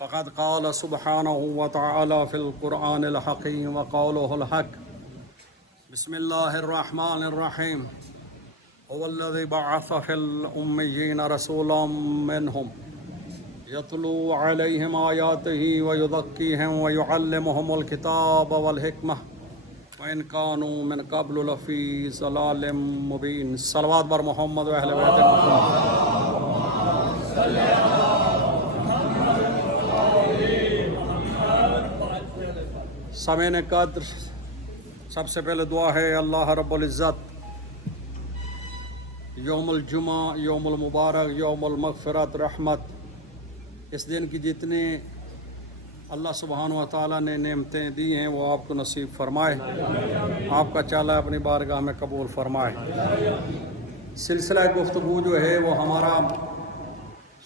فقد قال سبحانه وتعالى في القرآن الحكيم وقوله الحق بسم الله الرحمن الرحيم هو الذي بعث في الأميين رسولا منهم يتلو عليهم آياته ويزكيهم ويعلمهم الكتاب والحكمة وإن كانوا من قبل لفي ضلال مبين صلوات بر محمد وأهل بیت محمد. سامعین قدر، سب سے پہلے دعا ہے اللہ رب العزت یوم الجمعہ، یوم المبارک، یوم المغفرت، رحمت، اس دن کی جتنی اللہ سبحانہ و تعالیٰ نے نعمتیں دی ہیں وہ آپ کو نصیب فرمائے، آپ کا چالہ اپنی بارگاہ میں قبول فرمائے. سلسلہ گفتگو جو ہے وہ ہمارا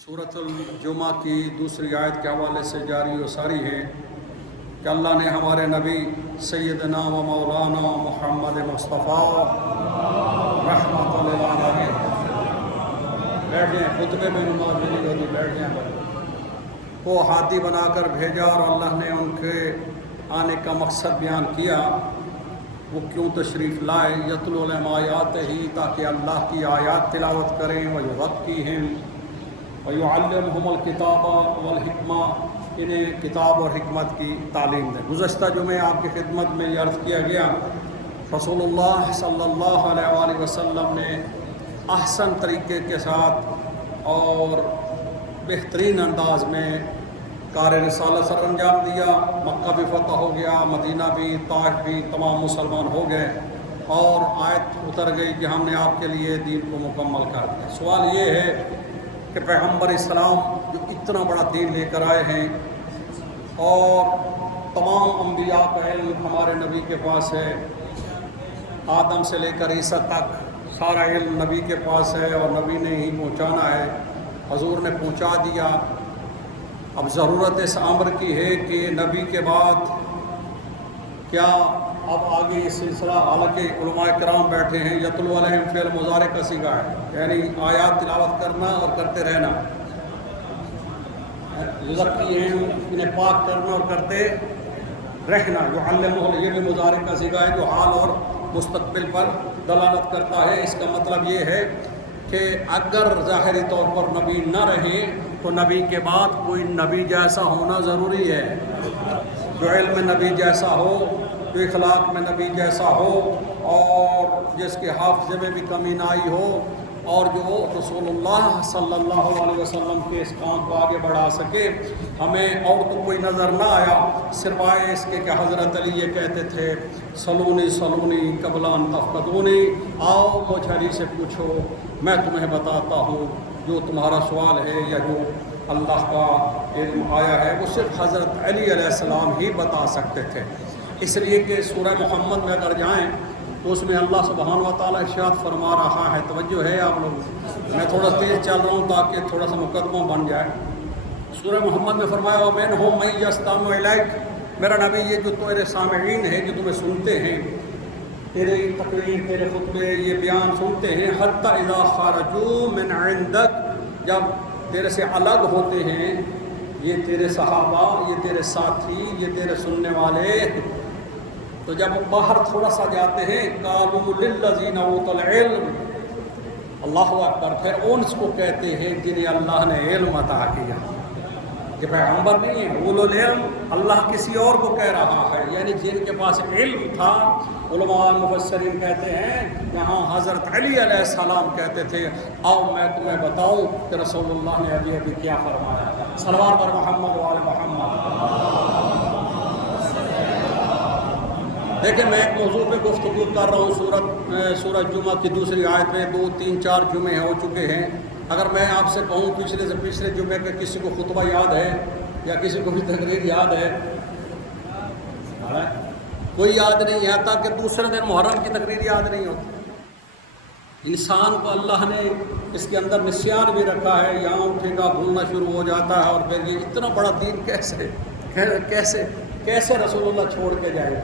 سورۃ الجمعہ کی دوسری آیت کے حوالے سے جاری و ساری ہے کہ اللہ نے ہمارے نبی سیدنا و مولانا محمد مصطفیٰ رحمۃ للعالمین بیٹھ جائیں، خطبے میں نماز نہیں ہوتی، بیٹھ جائیں، کو ہادی بنا کر بھیجا اور اللہ نے ان کے آنے کا مقصد بیان کیا. وہ کیوں تشریف لائے؟ یتلو علیہم آیاتہ، تاکہ اللہ کی آیات تلاوت کریں، ویزکیہم ویعلمہم الکتاب والحکمہ، انہیں کتاب اور حکمت کی تعلیم دیں. گزشتہ جمعے آپ کی خدمت میں یہ عرض کیا گیا، رسول اللہ صلی اللہ علیہ وآلہ وسلم نے احسن طریقے کے ساتھ اور بہترین انداز میں کار رسالت سر انجام دیا. مکہ بھی فتح ہو گیا، مدینہ بھی، طائف بھی، تمام مسلمان ہو گئے اور آیت اتر گئی کہ ہم نے آپ کے لیے دین کو مکمل کر دیا. سوال یہ ہے کہ پیغمبر اسلام جو اتنا بڑا دین لے کر آئے ہیں اور تمام انبیاء کا علم ہمارے نبی کے پاس ہے، آدم سے لے کر عیسیٰ تک سارا علم نبی کے پاس ہے اور نبی نے ہی پہنچانا ہے، حضور نے پہنچا دیا. اب ضرورت اس امر کی ہے کہ نبی کے بعد کیا اب آگے یہ سلسلہ، حالانکہ علماء کرام بیٹھے ہیں، یتلو علیہم فعل مضارع کا صیغہ ہے، یعنی آیات تلاوت کرنا اور کرتے رہنا، یزکیہم انہیں پاک کرنا اور کرتے رہنا. یعلمہ یہ بھی مضارع کا صیغہ ہے جو حال اور مستقبل پر دلالت کرتا ہے. اس کا مطلب یہ ہے کہ اگر ظاہری طور پر نبی نہ رہے تو نبی کے بعد کوئی نبی جیسا ہونا ضروری ہے، جو علم نبی جیسا ہو، جو اخلاق میں نبی جیسا ہو اور جس کے حافظے میں بھی کمی نہ آئی ہو اور جو رسول اللہ صلی اللہ علیہ وسلم کے اس کام کو آگے بڑھا سکے. ہمیں اور تو کوئی نظر نہ آیا سوائے اس کے کہ حضرت علی یہ کہتے تھے، سلونی سلونی قبل ان تفقدونی، آؤ مجھ علی سے پوچھو، میں تمہیں بتاتا ہوں. جو تمہارا سوال ہے یا جو اللہ کا علم آیا ہے وہ صرف حضرت علی علیہ السلام ہی بتا سکتے تھے. اس لیے کہ سورہ محمد میں اگر جائیں تو اس میں اللہ سبحانہ و تعالیٰ ارشاد فرما رہا ہے، توجہ ہے آپ لوگ، میں تھوڑا تیز چل رہا ہوں تاکہ تھوڑا سا مقدمہ بن جائے. سورہ محمد میں فرمایا وَمِنْهُمْ مَن يَسْتَمِعُ إِلَيْكَ، میرا نبی یہ جو تیرے سامعین ہیں جو تمہیں سنتے ہیں، تیرے تقریر، تیرے خطبے، یہ بیان سنتے ہیں، حَتَّى إِذَا خَرَجُوا مِنْ عِنْدَكَ، جب تیرے سے الگ ہوتے ہیں یہ تیرے صحابہ، یہ تیرے ساتھی، یہ تیرے سننے والے، تو جب باہر تھوڑا سا جاتے ہیں قَالُوا لِلَّذِينَ أُوتُوا الْعِلْمَ، اللہ اکبر، پھر ان کو کہتے ہیں جنہیں اللہ نے علم عطا کیا. یہ پیغمبر نہیں ہے، اولو العلم اللہ کسی اور کو کہہ رہا ہے، یعنی جن کے پاس علم تھا. علماء مفسرین کہتے ہیں یہاں حضرت علی علیہ السلام کہتے تھے آؤ میں تمہیں بتاؤں کہ رسول اللہ نے ابھی ابھی کیا فرمایا. صلوات بر محمد و آل محمد. دیکھیں میں ایک موضوع پہ گفتگو کر رہا ہوں. سورۃ جمعہ کی دوسری آیت میں 2 3 4 جمعے ہو چکے ہیں. اگر میں آپ سے کہوں پچھلے سے پچھلے جمعے کا کسی کو خطبہ یاد ہے یا کسی کو بھی تقریر یاد ہے؟ کوئی یاد نہیں ہے، تاکہ دوسرے دن محرم کی تقریر یاد نہیں ہوتی. انسان کو اللہ نے اس کے اندر نسیان بھی رکھا ہے، یہاں اٹھے گا بھولنا شروع ہو جاتا ہے، اور پھر یہ اتنا بڑا دین کیسے رسول اللہ چھوڑ کے جائے.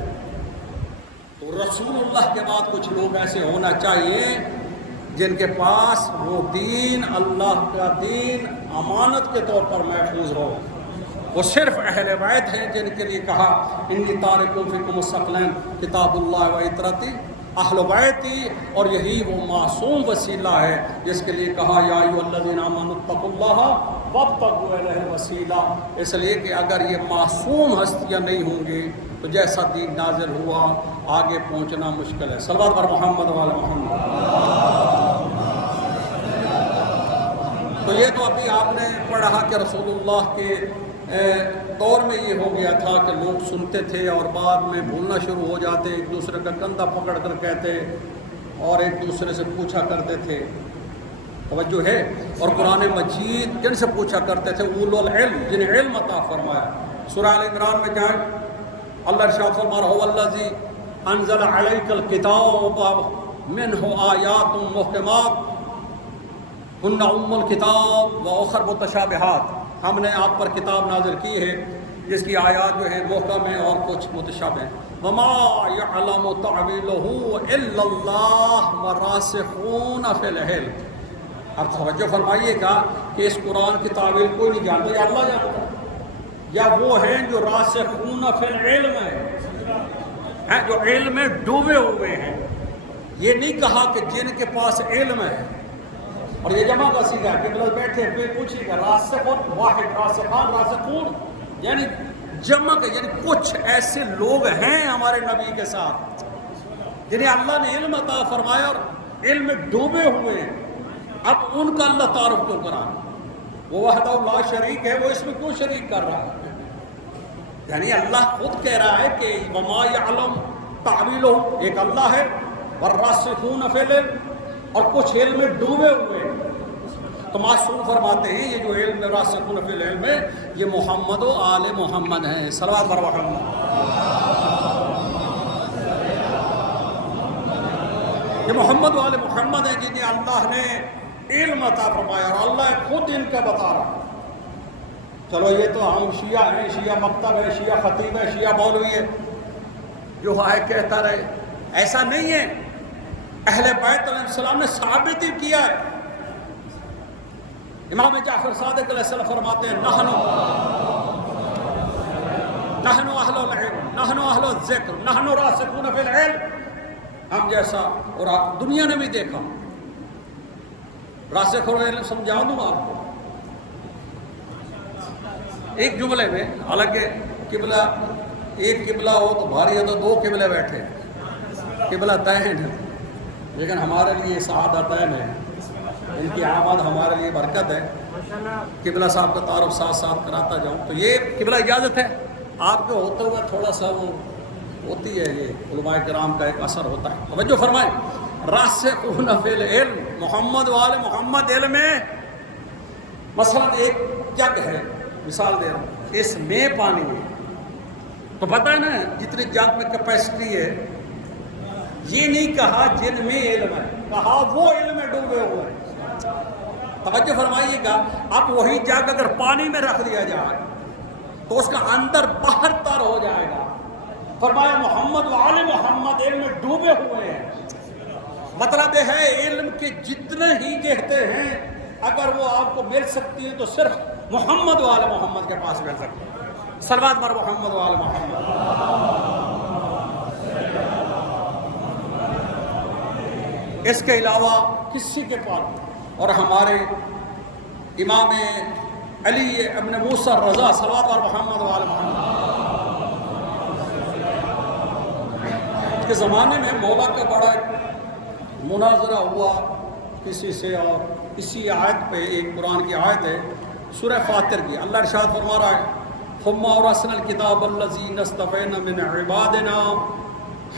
تو رسول اللہ کے بعد کچھ لوگ ایسے ہونا چاہیے جن کے پاس وہ دین، اللہ کا دین امانت کے طور پر محفوظ ہو. وہ صرف اہل بیت ہیں جن کے لیے کہا انی تارکم فیکم الثقلین کتاب اللہ و عطرتی اہل بیتی، اور یہی وہ معصوم وسیلہ ہے جس کے لیے کہا یا ایھا الذین آمنوا اتقوا اللہ وابتغوا الیہ الوسیلہ، اس لیے کہ اگر یہ معصوم ہستیاں نہیں ہوں گی تو جیسا دین نازل ہوا آگے پہنچنا مشکل ہے۔ صلوات بر محمد و علی محمد۔ تو یہ تو ابھی آپ نے پڑھا کہ رسول اللہ کے دور میں یہ ہو گیا تھا کہ لوگ سنتے تھے اور بعد میں بھولنا شروع ہو جاتے، ایک دوسرے کا کندھا پکڑ کر کہتے اور ایک دوسرے سے پوچھا کرتے تھے، توجہ ہے، اور قرآن مجید جن سے پوچھا کرتے تھے اولو العلم، جنہیں علم عطا فرمایا۔ سورہ آل عمران میں جائیں، اللہ ارشاد فرما رہا هو الذی انزل علیک الکتاب منہ آیات محکمات ہن ام الکتاب و اخر متشابہات، ہم نے آپ پر کتاب نازل کی ہے جس کی آیات جو ہیں محکم ہیں اور کچھ متشابہ ہیں۔ وما یعلم تعویلہ الا اللہ والراسخون فی العلم۔ اب توجہ فرمائیے گا کہ اس قرآن کی تعویل کوئی نہیں جانتا، یا اللہ جانتا یا وہ ہیں جو راسخون فی العلم ہیں، جو علم میں ڈوبے ہوئے ہیں۔ یہ نہیں کہا کہ جن کے پاس علم ہے، اور یہ جمع کا سیدھا کہ بلد بیٹھے ہوئے پوچھئے گا راسخون واحد، راسخان راسخون یعنی جمع کا، یعنی کچھ ایسے لوگ ہیں ہمارے نبی کے ساتھ جنہیں اللہ نے علم عطا فرمایا اور علم میں ڈوبے ہوئے ہیں، اب ان کا اللہ تعارف کیوں کرا؟ وہ وحدہ لا شریک ہے، وہ اس میں کیوں شریک کر رہا ہے؟ یعنی اللہ خود کہہ رہا ہے کہ وما یعلم تعویلہ، ایک اللہ ہے، والراسخون فی العلم، اور کچھ علم میں ڈوبے ہوئے ہیں۔ تو معصوم فرماتے ہیں یہ جو علم میں راسخون فی العلم ہے یہ محمد و آل محمد ہیں۔ صلوات بر محمد۔ یہ محمد و آل محمد ہیں جنہیں اللہ نے علم عطا فرمایا اور اللہ خود ان کا بتا رہا۔ چلو یہ تو ہم شیعہ ہیں، شیعہ مکتب ہے، شیعہ خطیب ہے، شیعہ مولوی ہے، جو ہے کہتا رہے، ایسا نہیں ہے۔ اہل بیت علیہ السلام نے ثابت ہی کیا ہے۔ امام جعفر صادق علیہ السلام فرماتے ہیں نحن اہل العلم، نحن اہل الذکر، نحن راسخون فی العلم، ہم جیسا، اور دنیا نے بھی دیکھا۔ راسخ اور علم سمجھا دوں آپ کو ایک جملے میں، حالانکہ قبلہ ایک قبلہ ہو تو بھاری ہے تو دو قبلے بیٹھے، قبلہ تین ہے، لیکن ہمارے لیے سعادتین ہے، ان کی آمد ہمارے لیے برکت ہے۔ قبلہ صاحب کا تعارف ساتھ ساتھ کراتا جاؤں تو یہ قبلہ اجازت ہے، آپ کے ہوتے ہوئے تھوڑا سا وہ ہوتی ہے، یہ علماء کرام کا ایک اثر ہوتا ہے۔ توجہ فرمائیں، راسخون فی العلم، محمد وآل محمد علم ہے۔ مثلا ایک جگ ہے، مثال دے رہا ہوں، اس میں پانی ہے تو پتہ ہے نا جتنی جگ میں کیپیسٹی ہے، یہ نہیں کہا جن میں علم ہے، کہا وہ علم میں ڈوبے ہوئے ہیں۔ توجہ فرمائیے گا، اب وہی جگ اگر پانی میں رکھ دیا جائے تو اس کا اندر باہر تر ہو جائے گا۔ فرمایا محمد و آل محمد علم میں ڈوبے ہوئے ہیں، مطلب یہ ہے علم کے جتنے ہی جہتے ہیں اگر وہ آپ کو مل سکتی ہیں تو صرف محمد و آل محمد کے پاس مل سکتی ہیں۔ صلوات بر محمد و آل محمد۔ اس کے علاوہ کسی کے پاس، اور ہمارے امام علی ابن موسیٰ الرضا صلوات بر محمد و آل محمد کے زمانے میں مولا کا بڑا مناظرہ ہوا کسی سے، اور اسی آیت پہ ایک قرآن کی آیت ہے سورہ فاطر کی، اللہ ارشاد فرما رہا ہے ثم اورثنا الکتاب الذین اصطفینا من عبادنا،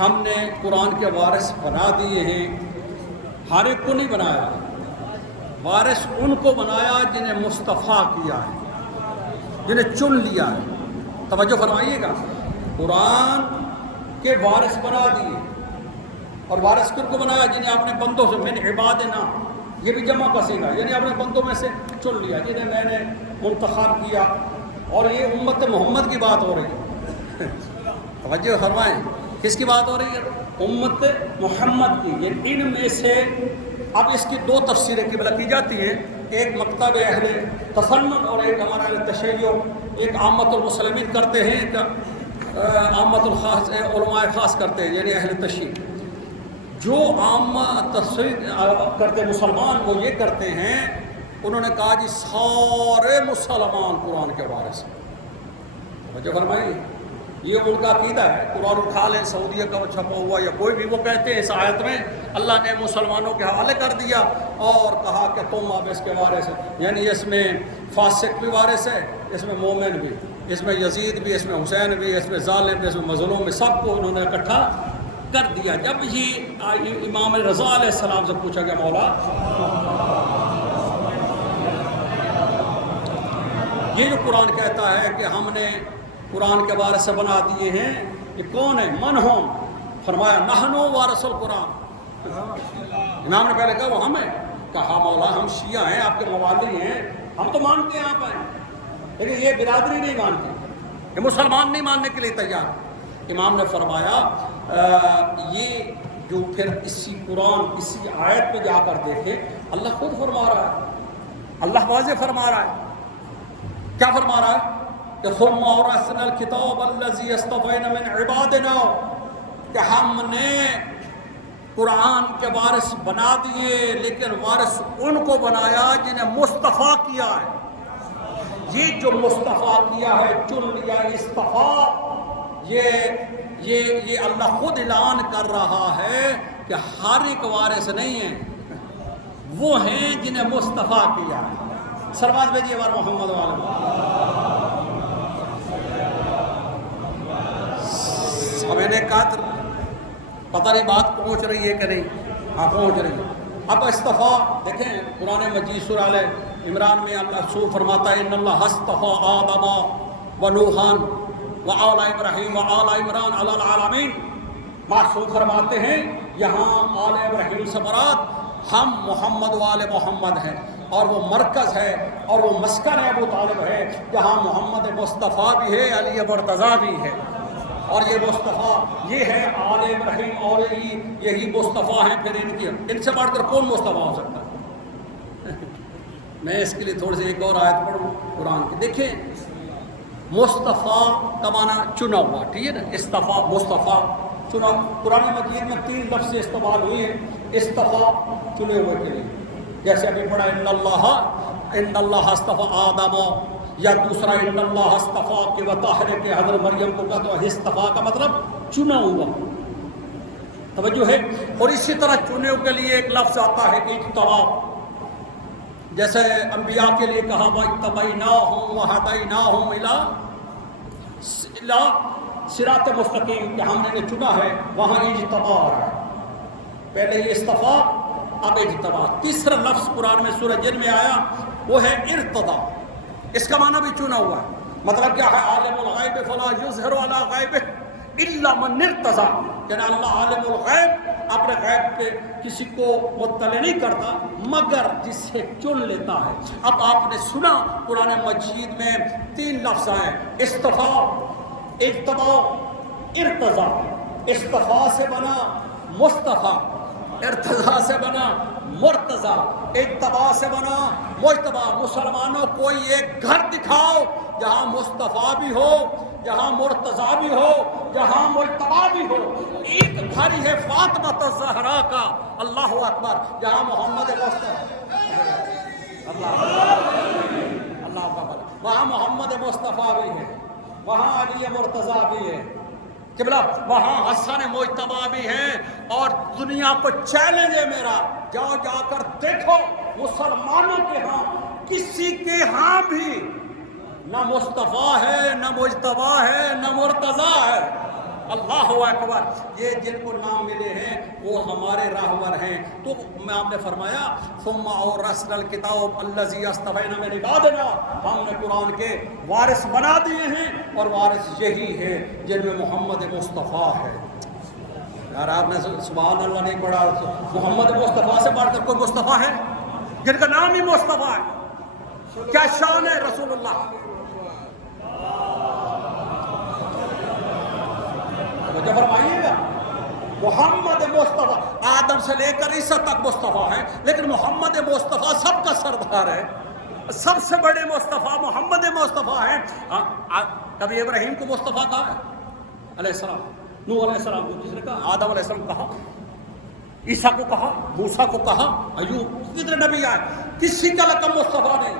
ہم نے قرآن کے وارث بنا دیے ہیں، ہر ایک کو نہیں بنایا، وارث ان کو بنایا جنہیں مصطفیٰ کیا ہے، جنہیں چن لیا ہے۔ توجہ فرمائیے گا، قرآن کے وارث بنا دیے، اور وارث کن کو بنایا؟ جنہیں اپنے بندوں سے، من عبادنا، یہ بھی جمع کا صیغہ، یعنی اپنے بندوں میں سے چن لیا، جنہیں میں نے منتخب کیا، اور یہ امت محمد کی بات ہو رہی ہے۔ توجہ فرمائیں، کس کی بات ہو رہی ہے؟ امت محمد کی۔ یہ ان میں سے اب اس کی دو تفسیریں قبلہ کی جاتی ہیں، ایک مکتب اہل تسنن اور ایک ہمارا اہل تشیع، ایک عامت المسلمین کرتے ہیں، ایک عامت الخاص علماء خاص کرتے ہیں، یعنی اہل تشیع۔ جو عام تشیع کرتے مسلمان وہ یہ کرتے ہیں، انہوں نے کہا جی سارے مسلمان قرآن کے وارث ہیں۔ توجہ فرمائیے، یہ ان کا عقیدہ ہے۔ قرآن اٹھا لیں، سعودیہ کا چھپا ہوا یا کوئی بھی، وہ کہتے ہیں اس آیت میں اللہ نے مسلمانوں کے حوالے کر دیا اور کہا کہ تم اب اس کے وارث ہیں، یعنی اس میں فاسق بھی وارث ہے، اس میں مومن بھی، اس میں یزید بھی، اس میں حسین بھی، اس میں ظالم بھی، اس میں مظلوم بھی، سب کو انہوں نے اکٹھا کر دیا۔ جب یہ امام رضا علیہ السلام سے پوچھا گیا مولا یہ جو قرآن کہتا ہے کہ ہم نے قرآن کے وارث سے بنا دیے ہیں، یہ کون ہے؟ من ہم؟ فرمایا نحنو وارث القرآن۔ امام نے پہلے کہا وہ ہم ہیں، کہا مولا ہم شیعہ ہیں، آپ کے موالی ہیں، ہم تو مانتے ہیں آپ ہیں، لیکن یہ برادری نہیں مانتی، یہ مسلمان نہیں ماننے کے لیے تیار۔ امام نے فرمایا یہ جو پھر اسی قرآن اسی آیت پہ جا کر دیکھے، اللہ خود فرما رہا ہے، اللہ واضح فرما رہا ہے۔ کیا فرما رہا ہے؟ کہ ثم اورثنا الکتاب الذی اصطفینا من عبادنا، کہ ہم نے قرآن کے وارث بنا دیے، لیکن وارث ان کو بنایا جنہیں مصطفیٰ کیا ہے۔ یہ جو مصطفیٰ کیا ہے، چن لیا، اصطفیٰ، یہ اللہ خود اعلان کر رہا ہے کہ ہر ایک وارث نہیں ہے، وہ ہیں جنہیں مصطفیٰ کیا ہے۔ سلوات بھیجیے بار محمد والے۔ میں نے کہا پتہ نہیں بات پہنچ رہی ہے کہ نہیں؟ ہاں پہنچ رہی ہے۔ اب استفا دیکھیں، قرآن مجید سورہ آل عمران میں اللہ سور فرماتا ہے ان اللہ اصطفیٰ آدم و نوحا و آل ابراہیم و آل عمران علی العالمین۔ معصوم فرماتے ہیں یہاں آل ابراہیم سے مراد ہم محمد و آل محمد ہیں، اور وہ مرکز ہے اور وہ مسکن ابو طالب ہے جہاں محمد مصطفیٰ بھی ہے، علی مرتضیٰ بھی ہے، اور یہ مصطفیٰ یہ ہے آل ابراہیم، اور یہی مصطفیٰ ہیں۔ پھر ان سے بڑھ کر کون مصطفیٰ ہو سکتا ہے؟ میں اس کے لیے تھوڑی سی ایک اور آیت پڑھوں قرآن کی۔ دیکھیں مصطفیٰ کا معنی چنا ہوا، ٹھیک ہے نا؟ استفا مصطفیٰ چنا، قرآن مجید میں 3 لفظ استعمال ہوئی ہیں استفا چنے ہوئے کے لیے، جیسے ابھی پڑھا ان اللہ اصطفیٰ آدم، یا دوسرا ان اللہ اصطفیٰ کے وطاہر کے حضرت مریم کو کہا تو استفا کا مطلب چنا ہوا، توجہ ہے۔ اور اسی طرح چنے کے لیے ایک لفظ آتا ہے اجتبا، جیسے انبیاء کے لیے کہا وَاجْتَبَيْنَاهُمْ وَهَدَيْنَاهُمْ إِلَىٰ صراط مستقیم، کہ ہم نے چنا ہے، وہاں اجتبا ہے۔ پہلے یہ استفا، اب اجتبا۔ تیسرا لفظ قرآن میں سورہ جن میں آیا وہ ہے ارتضا، اس کا معنی بھی چنا ہوا ہے۔ مطلب کیا ہے؟ عالم الغیب فلا یظہر علی غیبہ الا من ارتضا، یعنی اللہ عالم الغیب اپنے غیب پہ کسی کو مطلع نہیں کرتا مگر جس سے چن لیتا ہے۔ اب آپ نے سنا قرآن مجید میں 3 لفظ آئے، استفا، اجتبا، ارتضا۔ استفا سے بنا مصطفیٰ، ارتضا سے بنا مرتضی، اجتبا سے بنا مجتبا۔ مسلمانوں کوئی ایک گھر دکھاؤ جہاں مصطفیٰ بھی ہو، جہاں مرتضی بھی ہو، جہاں مجتبا بھی ہو۔ ایک گھر ہے فاطمہ الزہرا کا، اللہ اکبر، جہاں محمد اللہ اکبر، وہاں محمد مصطفیٰ بھی ہے، وہاں علی مرتضی بھی ہے، قبلہ وہاں حسن مجتبی بھی ہیں۔ اور دنیا کو چیلنج ہے میرا، جاؤ جا کر دیکھو مسلمانوں کے ہاں کسی کے ہاں بھی نہ مصطفیٰ ہے، نہ مجتبی ہے، نہ مرتضی ہے۔ اللہ اکبر، یہ جن کو نام ملے ہیں وہ ہمارے راہبر ہیں۔ تو میں آپ نے فرمایا ثم اورثنا الکتاب الذی اصطفینا من عبادنا، ہم نے قرآن کے وارث بنا دیے ہیں، اور وارث یہی ہے جن میں محمد مصطفیٰ ہے۔ یار آپ نے سبحان اللہ نہیں پڑھا، محمد مصطفیٰ سے بڑھ کر کوئی مصطفیٰ ہے جن کا نام ہی مصطفیٰ ہے؟ کیا شان ہے رسول اللہ! توجہ فرمائیے گا، محمد مصطفیٰ آدم سے لے کر عیسیٰ تک مصطفیٰ ہے، لیکن محمد مصطفیٰ سب کا سردار ہے، سب سے بڑے مصطفیٰ محمد مصطفیٰ ہیں۔ کبھی ابراہیم کو مصطفیٰ کہا ہے علیہ السلام، نوح علیہ السلام کو جس نے کہا، آدم علیہ السلام کہا، عیسیٰ کو کہا، موسیٰ کو کہا، ایوب، کتنے نبی آئے، کسی کا لقب مصطفیٰ نہیں،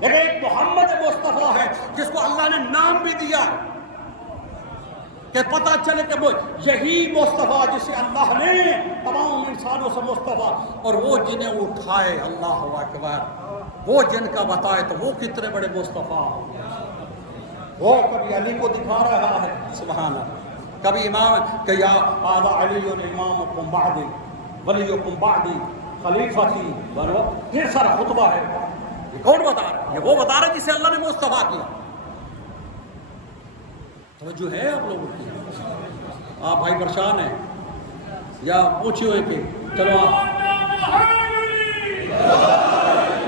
لیکن ایک محمد مصطفیٰ ہے جس کو اللہ نے نام بھی دیا کہ پتہ چلے کہ وہ یہی مصطفیٰ جسے اللہ نے تمام انسانوں سے مصطفیٰ، اور وہ جنہیں اٹھائے، اللہ اکبر، وہ جن کا بتائے تو وہ کتنے بڑے مصطفیٰ، وہ کبھی علی کو دکھا رہا ہے، سبحان اللہ، کبھی امام کہ یا آدھا علی امامکم بعدی ولیکم بعدی خلیفتی، یہ سارا خطبہ ہے، یہ کون بتا رہا ہے؟ یہ وہ بتا رہا ہے جسے اللہ نے مصطفیٰ کیا۔ توجہ ہے آپ لوگوں کی؟ آپ بھائی پریشان ہیں یا پوچھے ہوئے کہ چلو آپ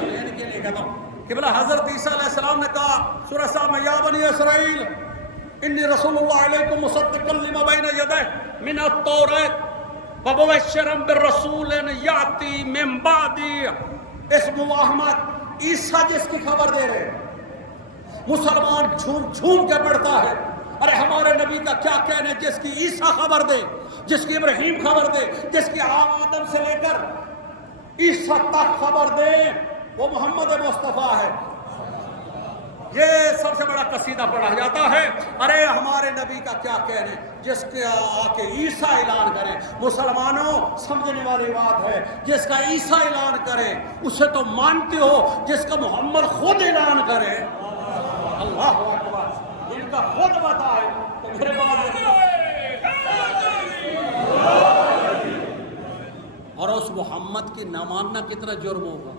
لینے کے لیے کہتا ہوں کہ بلا حضرت عیسیٰ علیہ السلام نے کہا سورہ صاحب میں، یا بنی اسرائیل انی رسول اللہ علیکم مصدقا لما بین یدیہ من التوراۃ ومبشرا بالرسول یاتی من بعدی اسمہ احمد۔ عیسیٰ جس کی خبر دے رہے، مسلمان جھوم جھوم کے پڑھتا ہے، ارے ہمارے نبی کا کیا کہنا ہے، جس کی عیسیٰ خبر دے، جس کی ابراہیم خبر دے، جس کی آدم سے لے کر عیسیٰ تک خبر دے، وہ محمد مصطفیٰ ہے۔ یہ سب سے بڑا قصیدہ پڑھا جاتا ہے، ارے ہمارے نبی کا کیا کہنا ہے، جس کے آ کے عیسیٰ اعلان کرے۔ مسلمانوں سمجھنے والی بات ہے، جس کا عیسیٰ اعلان کرے اسے تو مانتے ہو، جس کا محمد خود اعلان کرے، اللہ اکبر، ان کا خود بتائے تو میرے بعد، اور اس محمد کی نہ ماننا کتنا جرم ہوگا،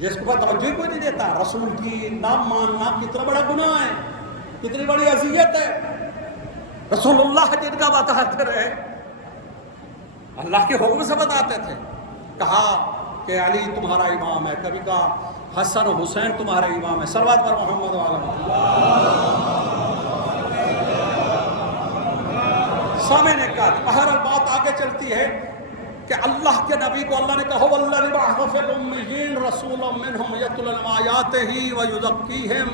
جس کو توجہ کوئی نہیں دیتا۔ رسول کی نہ ماننا کتنا بڑا گناہ ہے، کتنی بڑی اذیت ہے۔ رسول اللہ جن کا بتاتے رہے، اللہ کے حکم سے بتاتے تھے، کہا کہ علی تمہارا امام ہے، کبھی کہا حسن و حسین تمہارا امام ہے، صلوات پر محمد وعلی سامنے نے کہا، بہرحال بات آگے چلتی ہے کہ اللہ کے نبی کو اللہ نے کہا وَالَّذِي بَعَثَ فِي الْأُمِّيِّينَ رَسُولًا مِّنْهُمْ يَتْلُو عَلَيْهِمْ آيَاتِهِ وَيُزَكِّيهِمْ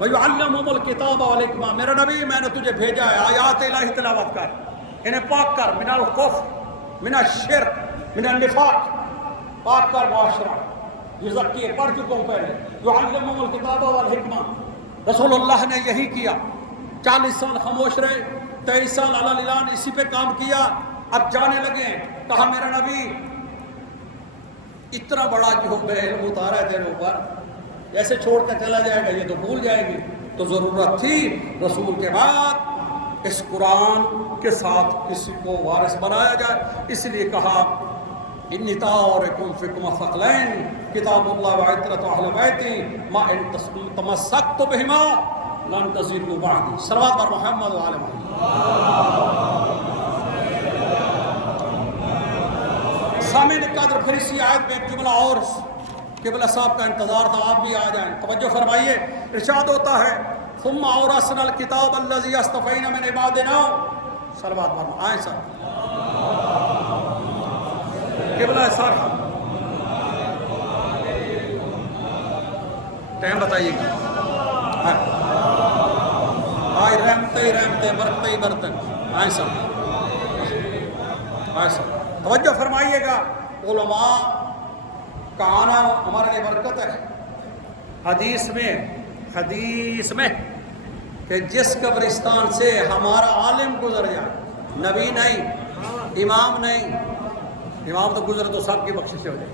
وَيُعَلِّمُهُمُ الْكِتَابَ وَالْحِكْمَةَ۔ میرا نبی میں نے تجھے بھیجا ہے، آیات الہی تلاوت کر، انہیں پاک کر، من الکفر من الشرک من النفاق، پاک کر معاشرہ، یزکی پڑھ چکوں پہلے، یعلمہم الکتاب والحکمہ۔ رسول اللہ نے یہی کیا، 40 سال خاموش رہے، 23 سال علی الاعلان اسی پہ کام کیا، اب جانے لگے ہیں، کہا میرا نبی اتنا بڑا جو بے علم اتارا ہے تیرے اوپر، ایسے چھوڑ کے چلا جائے گا، یہ تو بھول جائے گی، تو ضرورت تھی رسول کے بعد اس قرآن کے ساتھ کسی کو وارث بنایا جائے، اس لیے کہا انی تارکم فیکم ثقلین کتاب اللہ وعطرۃ اہل بیتی ما ان تمسکتم بہما لن تضلوا بعدی، صلوات بر محمد وعلی محمد۔ سامعین قدر، پھر اسی آیت میں ایک جملہ اور قبلہ صاحب کا انتظار تھا، آپ بھی آ جائیں، توجہ فرمائیے، ارشاد ہوتا ہے ثم اورثنا الکتاب الذی اصطفینا من عبادنا، صلوات بر آئیں سر قبلہ سر ٹائم بتائیے گا، آئے رحمتے رحمتے برتے برتن، آئیں سر آئیں سر، توجہ فرمائیے گا، علماء کا آنا ہمارے لیے برکت ہے۔ حدیث میں کہ جس قبرستان سے ہمارا عالم گزر جائے، نبی نہیں، امام نہیں، امام تو گزر تو سب کی بخشش ہو جائے،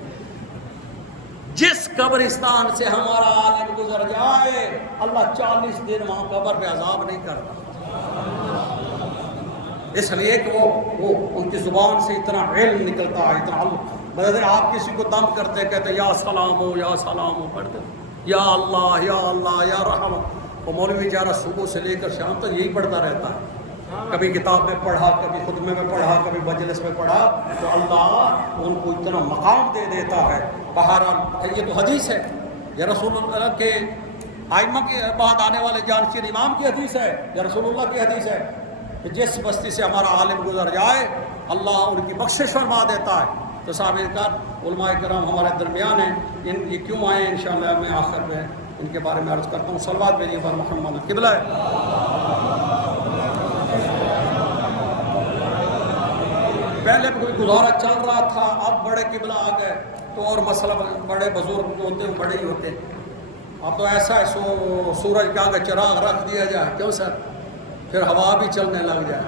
جس قبرستان سے ہمارا عالم گزر جائے اللہ 40 دن وہاں قبر پہ عذاب نہیں کرتا، اس لیے کہ وہ ان کی زبان سے اتنا علم نکلتا ہے، اتنا علم، بدل آپ کسی کو دم کرتے کہتے یا سلام ہو پڑھتے، یا اللہ یا رحم، وہ مولوی بیچارہ صبح سے لے کر شام تک یہی پڑھتا رہتا ہے، کبھی کتاب میں پڑھا، کبھی خطبے میں پڑھا، کبھی مجلس میں پڑھا، تو اللہ ان کو اتنا مقام دے دیتا ہے۔ بہرحال یہ تو حدیث ہے، یہ رسول اللہ کے آئمہ کے بعد آنے والے جانشین امام کی حدیث ہے، یا رسول اللہ کی حدیث ہے، کہ جس بستی سے ہمارا عالم گزر جائے اللہ ان کی بخشش فرما دیتا ہے۔ تو صاحب علماء کرام ہمارے درمیان ہیں، یہ کیوں آئے ہیں انشاءاللہ میں آخر میں ان کے بارے میں عرض کرتا ہوں۔ صلوات بھیجیے پر محمد قبلہ ہے۔ پہلے کوئی گزارا چل رہا تھا، اب بڑے قبلہ آ گئے تو اور مسئلہ بڑے بزرگ جو ہوتے ہیں بڑے ہی ہوتے ہیں۔ اب تو ایسا ہے سورج کے آگے چراغ رکھ دیا جائے، کیوں سر؟ پھر ہوا بھی چلنے لگ جائے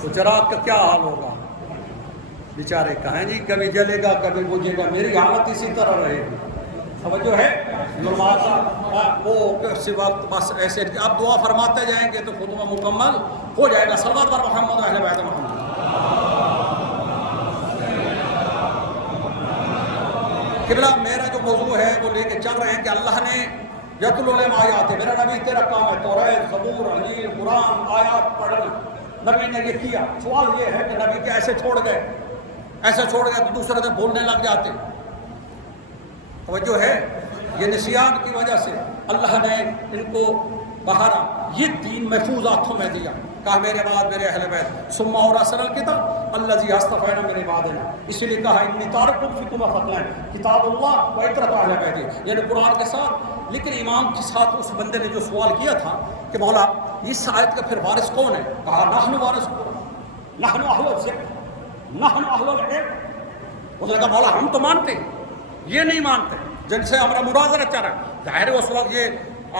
تو چراغ کا کیا حال ہوگا بیچارے کا؟ ہیں جی کبھی جلے گا کبھی بجھے گا، میری حالت اسی طرح رہے گی۔ توجہ ہے وہ کسی وقت بس ایسے اب دعا فرماتے جائیں گے تو خطبہ مکمل ہو جائے گا۔ صلوات پر محمد اہل بیت محمد۔ قبلہ میرا جو موضوع ہے وہ لے کے چل رہے ہیں کہ اللہ نے یتلو علیہم آیات، میرا نبی تیرا کام ہے توریت، زبور، انجیل، قرآن آیات پڑھنا۔ نبی نے یہ کیا۔ سوال یہ ہے کہ نبی کے ایسے چھوڑ گئے تو دوسرے دن بھولنے لگ جاتے۔ توجہ ہے، یہ نسیان کی وجہ سے اللہ نے ان کو بہارا یہ دین محفوظ ہاتھوں میں دیا۔ کہا میرے بعد میرے اہل بیت ثم اورثنا الکتاب الذی اصطفینا من عبادنا، اس لیے کہا انی تارک فیکم ثقلین کتاب اللہ و عترۃ اہل بیت، یعنی قرآن کے ساتھ۔ لیکن امام کے ساتھ اس بندے نے جو سوال کیا تھا کہ مولا اس آیت کا پھر وارث کون ہے؟ کہا نحن وارث قرآن، نحن اہل الذکر، نحن اہل العلم۔ اس نے کہا مولا ہم تو مانتے ہیں، یہ نہیں مانتے جن سے ہمارا مناظرہ چل رہا ہے۔ ظاہر اس وقت یہ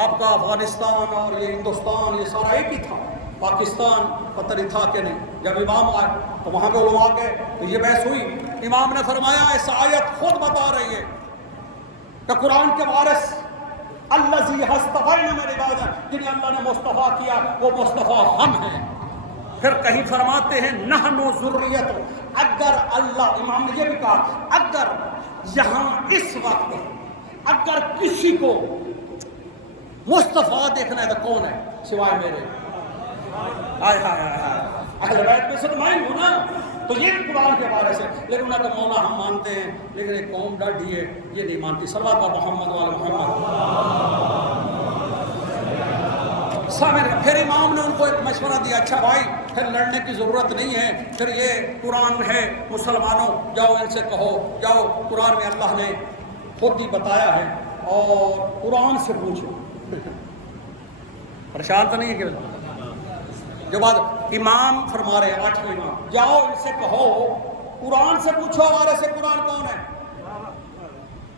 آپ کا افغانستان اور یہ ہندوستان یہ سارا ایک ہی تھا، پاکستان پتہ نہیں تھا کہ نہیں۔ جب امام آئے تو وہاں پہ علماء گئے تو یہ بحث ہوئی۔ امام نے فرمایا اس آیت خود بتا رہی ہے کہ قرآن کے وارث الذی اصطفینا من عبادنا، جنہیں اللہ نے مصطفیٰ کیا وہ مصطفیٰ ہم ہیں۔ پھر کہیں فرماتے ہیں نحن ذریت، اگر اللہ، امام نے یہ بھی کہا اگر یہاں اس وقت اگر کسی کو مصطفیٰ دیکھنا ہے تو کون ہے سوائے میرے؟ آئے ہائے ہائے اہل بیت میں سے تو میں ہوں نا، تو یہ قرآن کے بارے سے۔ لیکن انہوں نے کہا مولا ہم مانتے ہیں لیکن ایک قوم ڈاڈھی ہے یہ نہیں مانتی۔ صلوات پر محمد وعلی محمد۔ پھر امام نے ان کو ایک مشورہ دیا، اچھا بھائی پھر لڑنے کی ضرورت نہیں ہے، پھر یہ قرآن ہے مسلمانوں جاؤ ان سے کہو، جاؤ قرآن میں اللہ نے خود ہی بتایا ہے اور قرآن سے پوچھو۔ پریشان تو نہیں ہے کہ جو بات امام فرما رہے ہیں، 8ویں امام، جاؤ ان سے کہو قرآن سے پوچھو ہمارے سے قرآن کون ہے۔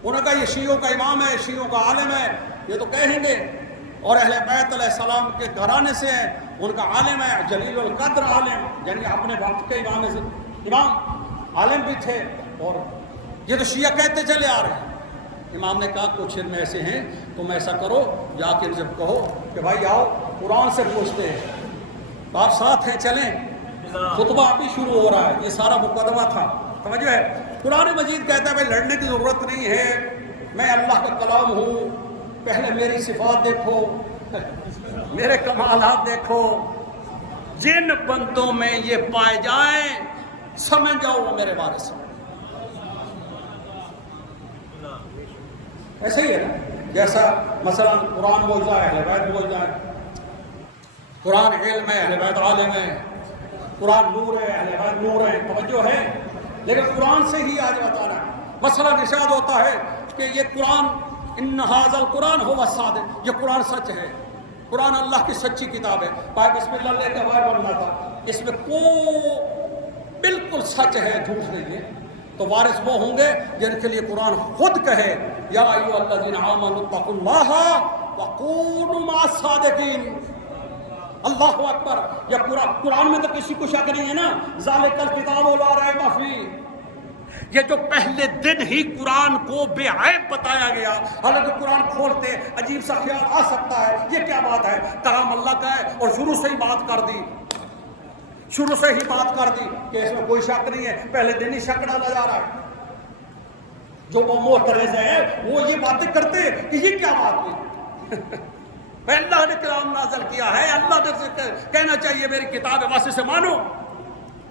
انہوں نے کہا یہ شیعوں کا امام ہے، شیعوں کا عالم ہے، یہ تو کہیں گے، اور اہل بیت علیہ السلام کے گھرانے سے ہے، ان کا عالم ہے، جلیل القدر عالم، یعنی اپنے وقت کے امام عالم بھی تھے، اور یہ تو شیعہ کہتے چلے آ رہے ہیں۔ امام نے کہا کچھ ان میں ایسے ہیں تم ایسا کرو جا کے جب کہو کہ بھائی آؤ قرآن سے پوچھتے ہیں، تو آپ ساتھ ہیں چلیں، خطبہ ابھی شروع ہو رہا ہے، یہ سارا مقدمہ تھا۔ سمجھو ہے قرآن مجید کہتا ہے بھائی لڑنے کی ضرورت نہیں ہے، میں اللہ کا کلام ہوں، پہلے میری صفات دیکھو، میرے کمالات دیکھو، جن بندوں میں یہ پائے جائیں سمجھ جاؤ وہ میرے وارث ہیں۔ ایسے ہی ہے نا، جیسا مثلا قرآن موجزہ ہے اہل بیت موجزہ ہے، قرآن علم ہے اہل بیت عالم ہے، قرآن نور ہے اہل بیت نور ہے۔ توجہ ہے، لیکن قرآن سے ہی آج بتانا ہے۔ مسئلہ نشاد ہوتا ہے کہ یہ قرآن ان ھذا القرآن هو الصادق، یہ قرآن سچ ہے، قرآن اللہ کی سچی کتاب ہے۔ پاک بسم اللہ لے کے باہر بننا تھا، اس میں بالکل سچ ہے، جھوٹ نہیں ہے، تو وارث وہ ہوں گے جن کے لیے قرآن خود کہے یا ایھا الذین آمنوا اتقوا اللہ وکونوا مع الصادقین۔ اللہ اکبر۔ یا قرآن میں تو کسی کو شک نہیں ہے نا، ذالک الکتاب لا ریب فیہ، یہ جو پہلے دن ہی قرآن کو بے عیب بتایا گیا، حالانکہ قرآن کھولتے عجیب سا خیال آ سکتا ہے یہ کیا بات ہے، کلام اللہ کا ہے، اور شروع سے ہی بات کر دی کہ اس میں کوئی شک نہیں ہے، پہلے دن ہی شک ڈالا جا رہا ہے۔ جو معترض ہے وہ یہ باتیں کرتے کہ یہ کیا بات ہوئی، اللہ نے کلام نازل کیا ہے، اللہ نے کہنا چاہیے میری کتاب ہے، بس اسے مانو۔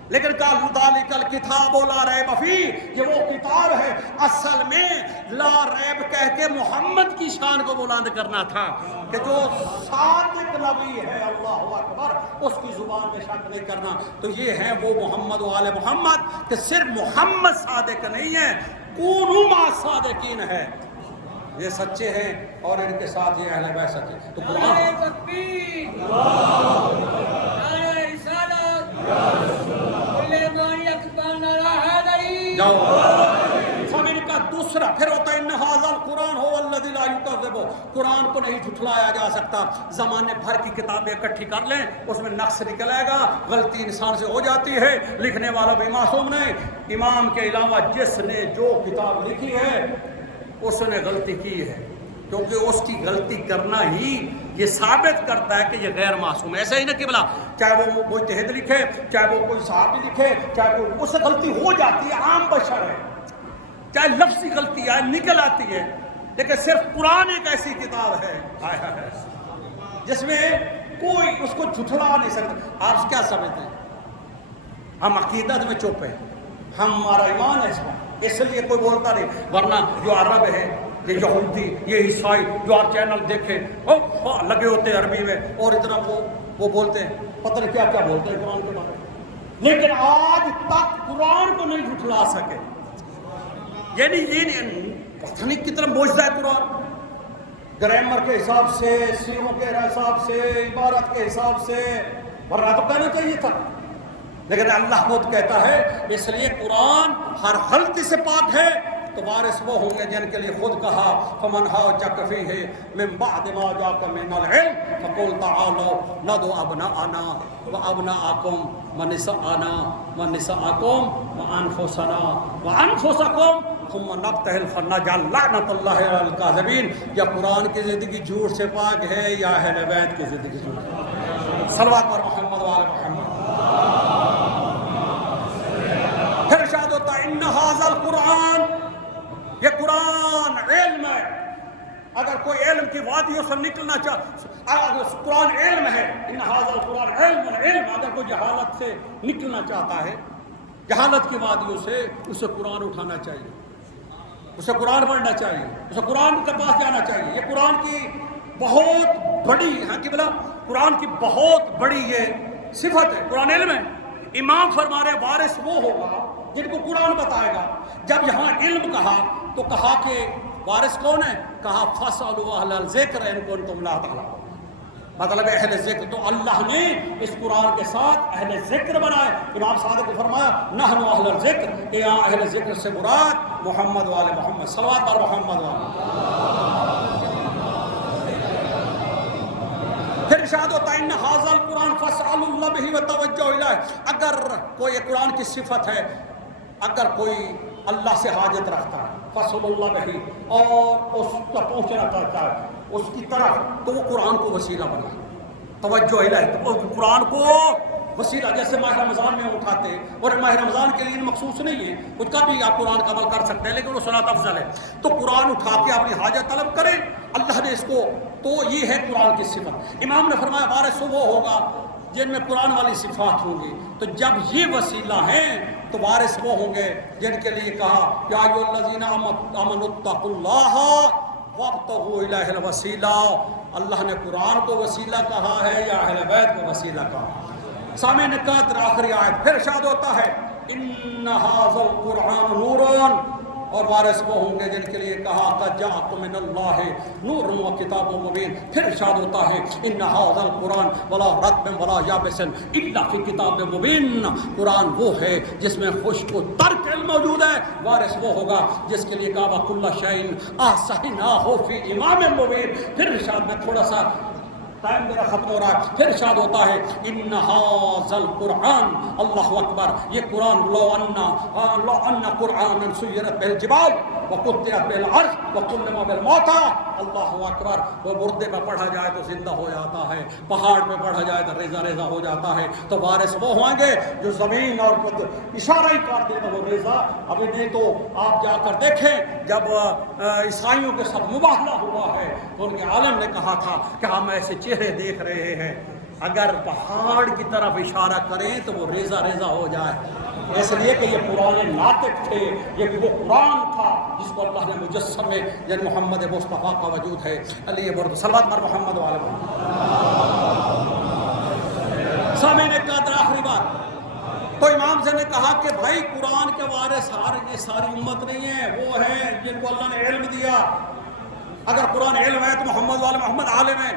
لیکن ذالکل کتاب لا ریب فیہ، یہ وہ کتاب ہے اصل میں لا ریب کہہ کے محمد کی شان کو بلند کرنا تھا کہ جو صادق نبی ہے، اللہ اکبر، اس کی زبان میں شک نہیں کرنا. تو یہ ہیں وہ محمد و آل محمد کہ صرف محمد صادق نہیں ہے، کونوا مع الصادقین ہے، یہ سچے ہیں اور ان کے ساتھ یہ اہل بیت سچے. تو قرآن سب ان کا دوسرا پھر ہوتا ہے ان ھذا القرآن هو الذی لا یکذب، قرآن کو نہیں جھٹلایا جا سکتا. زمانے بھر کی کتابیں اکٹھی کر لیں، اس میں نقص نکل آئے گا، غلطی انسان سے ہو جاتی ہے، لکھنے والا بھی معصوم نہیں. امام کے علاوہ جس نے جو کتاب لکھی ہے اس نے غلطی کی ہے، کیونکہ اس کی غلطی کرنا ہی یہ ثابت کرتا ہے کہ یہ غیر معصوم ہے. ایسا ہی نہ کہ بلا چاہے وہ مجتہد لکھے، چاہے وہ کوئی صحابی لکھے، چاہے کوئی، اس سے غلطی ہو جاتی ہے، عام بشر ہے، چاہے لفظی غلطی آئے نکل آتی ہے. لیکن صرف قرآن ایک ایسی کتاب ہے جس میں کوئی اس کو جھٹلا نہیں سکتا. آپ کیا سمجھتے ہیں؟ ہم عقیدت میں چپ ہیں، ہمارا ایمان ہے اس پر، اس لیے کوئی بولتا نہیں. ورنہ جو عرب ہے، یہ یہودی، یہ عیسائی جو آپ چینل دیکھیں لگے ہوتے ہیں عربی میں اور اتنا وہ بولتے ہیں، پتہ نہیں کیا کیا بولتے ہیں قرآن کے بارے میں، لیکن آج تک قرآن کو نہیں جھٹلا سکے. یعنی یہ پتہ نہیں کتنا معجزہ ہے قرآن، گرامر کے حساب سے، سیغوں کے حساب سے، عبارت کے حساب سے، ورنہ تو کہنا چاہیے تھا. لیکن اللہ خود کہتا ہے اس لیے قرآن ہر غلطی سے پاک ہے. تو وارث وہ ہوں گے جن کے لیے خود کہا فمن حاجک فیہ من بعد ما جاءک من العلم فقل تعالوا ندعو ابناءنا وابناءکم ونساءنا ونساءکم وانفسنا وانفسکم ثم نبتہل فنجعل لعنۃ اللہ علی الکاذبین. یا قرآن کی زندگی جھوٹ سے پاک ہے یا اہل بیت کی زندگی جھوٹ سے پاک؟ صلوات پر محمد و آل محمد. پھر ارشاد ہوتا ہے ان ھذا القرآن، یہ قرآن علم ہے. اگر کوئی علم کی وادیوں سے نکلنا قرآن علم ہے، ان ھذا القرآن علم، اگر کوئی جہالت سے نکلنا چاہتا ہے، جہالت کی وادیوں سے، اسے قرآن اٹھانا چاہیے، اسے قرآن پڑھنا چاہیے، اسے قرآن کے پاس جانا چاہیے. یہ قرآن کی بہت بڑی قرآن کی بہت بڑی یہ صفت ہے. قرآن علم ہے. امام فرما رہے وارث وہ ہوگا جن کو قرآن بتائے گا. جب یہاں علم کہا تو کہا کہ وارث کون ہے؟ کہا فاسألوا اہل الذکر ان کنتم لا تعلمون. مطلب اہل ذکر، تو اللہ نے اس قرآن کے ساتھ اہل ذکر بنائے. امام صادق نے فرمایا نحن اہل الذکر، کہ یہاں اہل ذکر سے مراد محمد والے محمد. صلوات پر محمد والے. پھر ارشاد ہوتا ہے ان ھذا القرآن فاسألوا اللہ بہ وتوجہوا الیہ. اگر کوئی قرآن کی صفت ہے، اگر کوئی اللہ سے حاجت رکھتا ہے، فاسألوا اللہ بہ، اور اس کا پہنچنا چاہتا ہے اس کی طرف، تو وہ قرآن کو وسیلہ بنا. توجہ الیہ، تو قرآن کو وسیلہ، جیسے ماہ رمضان میں اٹھاتے، اور ماہ رمضان کے لیے مخصوص نہیں ہے، اس کا بھی آپ قرآن کا عمل کر سکتے ہیں، لیکن وہ صلاۃ افضل ہے. تو قرآن اٹھا کے اپنی حاجت طلب کریں، اللہ نے اس کو، تو یہ ہے قرآن کی صفت. امام نے فرمایا وارث وہ ہوگا جن میں قرآن والی صفات ہوں گی. تو جب یہ وسیلہ ہیں تو وارث وہ ہوں گے جن کے لیے کہا یا ایھا الذین آمنوا اتقوا اللہ وابتغوا الیہ الوسیلہ. اللہ نے قرآن کو وسیلہ کہا ہے یا اہل بیت کو وسیلہ کہا. سامعین قدر آخری آیت پھر ارشاد ہوتا ہے ان ھذا القرآن نور، اور وارث وہ ہوں گے جن کے لیے کہا قد جاءکم من اللہ نور و کتاب مبین. پھر ارشاد ہوتا ہے ان ھذا القرآن ولا رطب ولا یابس الا فی کتاب مبین. قرآن وہ ہے جس میں خشک و تر علم موجود ہے. وارث وہ ہوگا جس کے لیے کہا کل شیء احصیناہ فی امام مبین. پھر ارشاد میں تھوڑا سا ٹائم میرا ختم ہو رہا ہے. پھر ارشاد ہوتا ہے ان ھذا القرآن، اللہ اکبر، یہ قرآن لو ان قرآنا سیرت بہ الجبال وقطعت بہ الارض وکلم بہ الموتى. اللہ اکبر، وہ مردے پہ پڑھا جائے تو زندہ ہو جاتا ہے، پہاڑ پہ پڑھا جائے تو ریزہ ریزہ ہو جاتا ہے. تو وارث وہ ہوں گے جو زمین اور اشارہ ہی کر دے تو وہ ریزہ. ابھی نہیں تو آپ جا کر دیکھیں جب عیسائیوں کے ساتھ مباہلہ ہوا ہے تو ان کے عالم نے کہا تھا کہ ہم ایسے چہرے دیکھ رہے ہیں اگر پہاڑ کی طرف اشارہ کریں تو وہ ریزہ ریزہ ہو جائے، اس لیے کہ یہ پرانے ناطق تھے، یہ وہ قرآن تھا جس کو اللہ نے مجسم میں یعنی محمد مصطفیٰ کا وجود ہے۔ علی برد صلوات مر محمد وعلی محمد۔ سامعین قدر آخری بات، تو امام سے نے کہا کہ بھائی قرآن کے وارث یہ ساری امت نہیں ہے، وہ ہیں جن کو اللہ نے علم دیا۔ اگر قرآن علم ہے تو محمد والے محمد عالم ہے،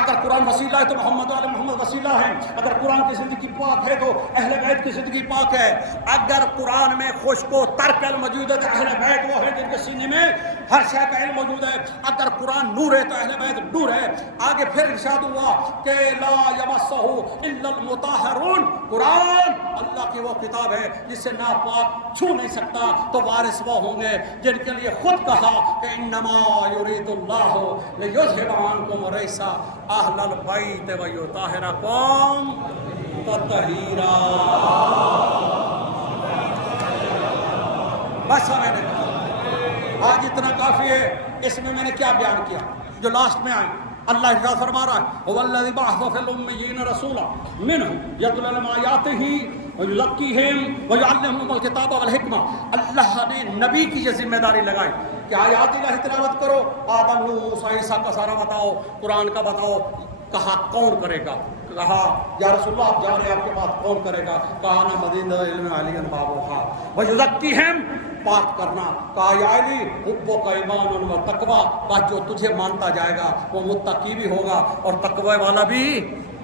اگر قرآن وسیلہ ہے تو محمد والے محمد وسیلہ ہے، اگر قرآن کی زندگی پاک ہے تو اہل بیت کی زندگی پاک ہے، اگر قرآن میں خشک و ترک علم موجود ہے تو اہل بیت وہ ہے جن کے سینے میں ہر شے کا علم موجود ہے، اگر قرآن نور ہے تو اہل بیت نور ہے۔ آگے پھر ارشاد ہوا کہ لا یمسہ الا المطہرون، قرآن اللہ کی وہ کتاب ہے جس سے ناپاک چھو نہیں سکتا، تو وارث وہ ہوں گے جن کے لیے خود کہا کہ انما یرید اللہ لیذھب عنکم الرجس اہل البیت ویطہرکم تطہیرا۔ بس میں نے کہا آج اتنا کافی ہے۔ اس میں نے کیا بیان کیا جو لاسٹ میں آئے، اللہ ارشاد فرما رہا ہے هو الذی بعث فی الامیین رسولا منہم یتلو علیہم آیاتہ ویزکیہم ویعلمہم الکتاب والحکمہ۔ اللہ نے نبی کی یہ ذمہ داری لگائی کہ آیات الہی تلاوت کرو، آدم نوح موسیٰ عیسیٰ کا سارا بتاؤ، قرآن کا بتاؤ۔ کہا کون کرے گا؟ کہا یا رسول اللہ آپ جا رہے ہیں، آپ کے پاس کون کرے گا؟ کہا انا مدینہ علم علی بابوہا ویزکیہم، پاک کرنا۔ کہا یا علی حبک ایمان و تقوی، بات جو تجھے مانتا جائے گا وہ متقی بھی ہوگا اور تقوی والا بھی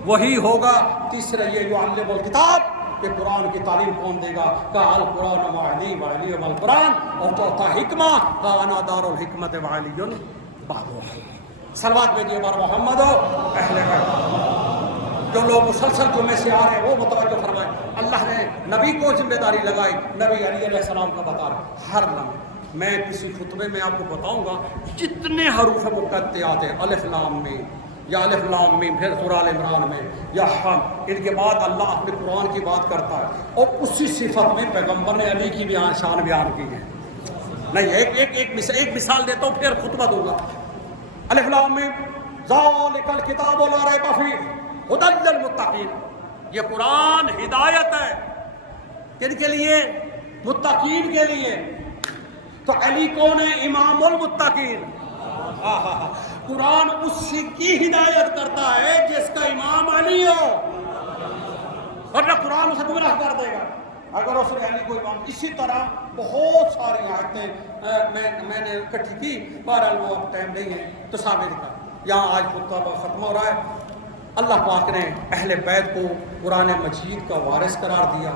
وہی ہوگا۔ تیسرا یہ یعلم الکتاب، کہ قرآن کی تعلیم کون دے گا؟ کہا القرآن وعلی وعلی والقرآن، اور چوتھا حکمہ، کہا انا دار الحکمت وعلی بعدها۔ صلوات بھیجیے بار محمد اہل بیت۔ جو لوگ مسلسل جمعے سے آ رہے ہیں وہ متوجہ فرمائیں، اللہ نے نبی کو ذمہ داری لگائی، نبی علی علیہ السلام کا بتا رہے ہر لمحے۔ میں کسی خطبے میں آپ کو بتاؤں گا جتنے حروف مقطعات ہیں، الف لام میم یا الف لام میم، پھر سورہ آل عمران میں یا ہم، ان کے بعد اللہ اپنے قرآن کی بات کرتا ہے اور اسی صفت میں پیغمبر نے علی کی شان بیان کی ہے۔ نہیں ایک مثال دیتا ہوں پھر خطبہ دوں گا۔ الف لام میم ذالک الکتاب لا ریب فیہ ھدی للمتقین، یہ قرآن ہدایت ہے کن کے لیے؟ متقین کے لیے۔ تو علی کون ہے؟ امام المتقین۔ قرآن اسی کی ہدایت کرتا ہے جس کا امام علی ہو، ورنہ قرآن اسے گمراہ کر دے گا اگر اس نے علی کو امام۔ اسی طرح بہت ساری آیتیں میں نے اکٹھی کی، بہرحال وہ اب ٹائم نہیں ہے تو ثابت کا یہاں آج خطبہ ختم ہو رہا ہے۔ اللہ پاک نے اہل بیت کو قرآن مجید کا وارث قرار دیا،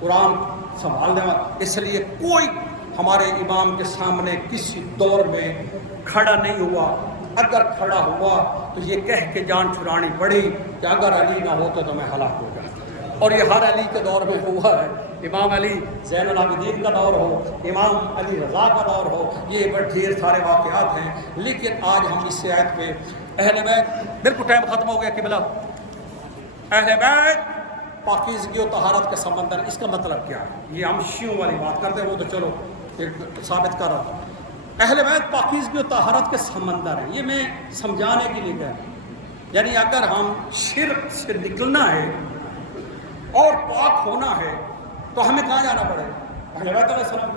قرآن سنبھالنے والا، اس لیے کوئی ہمارے امام کے سامنے کسی دور میں کھڑا نہیں ہوا۔ اگر کھڑا ہوا تو یہ کہہ کے جان چھڑانی پڑی کہ اگر علی نہ ہوتے تو میں ہلاک ہو جاتا، اور یہ ہر علی کے دور میں ہوا ہے۔ امام علی زین العابدین کا دور ہو، امام علی رضا کا دور ہو، یہ بڑے ڈھیر سارے واقعات ہیں۔ لیکن آج ہم اس آیت پہ اہل بیت، بالکل ٹائم ختم ہو گیا قبلہ، اہل بیت پاکیزگی و طہارت کے سمندر، اس کا مطلب کیا ہے؟ یہ ہم شیعوں والی بات کرتے ہیں، وہ تو چلو ثابت کر رہا ہوں۔ اہل بیت پاکیزگی و طہارت کے سمندر ہیں، یہ میں سمجھانے کے لیے کہہ رہا ہوں۔ یعنی اگر ہم شرک سے نکلنا ہے اور پاک ہونا ہے تو ہمیں کہاں جانا پڑے گا؟ اہل بیت علیہ السلام۔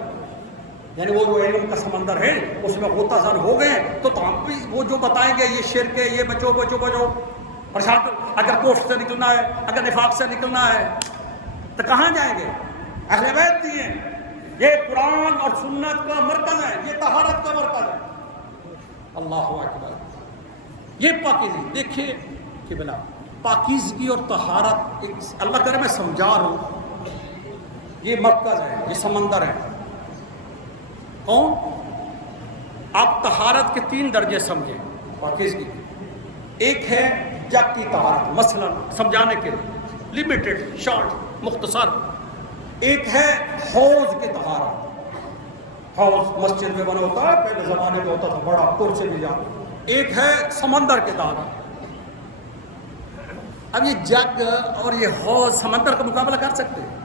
یعنی وہ جو علم کا سمندر ہے اس میں غوطہ زن ہو گئے تو ہم بھی وہ جو بتائیں گے یہ شرک ہے، یہ بچو بچو بچو، اور ساتھ اگر کوفر سے نکلنا ہے، اگر نفاق سے نکلنا ہے تو کہاں جائیں گے؟ اہل بیت دیے، یہ قرآن اور سنت کا مرکز ہے، یہ طہارت کا مرکز ہے۔ اللہ اکبر، یہ پاکیزگی دیکھیے کہ بلا پاکیزگی اور طہارت، اللہ کرے میں سمجھا رہا ہوں، یہ مرکز ہے، یہ سمندر ہے۔ کون؟ آپ طہارت کے 3 درجے سمجھیں پاکیزگی کے۔ ایک ہے جگ کی طہارت، مثلا سمجھانے کے لیے لمیٹڈ شارٹ مختصر۔ ایک ہے حوض کی طہارت، حوض مسجد میں بنا ہوتا ہے، پہلے زمانے میں ہوتا تھا بڑا پور سے بھی جاتا۔ ایک ہے سمندر کی طہارت۔ اب یہ جگ اور یہ حوض سمندر کا مقابلہ کر سکتے ہیں؟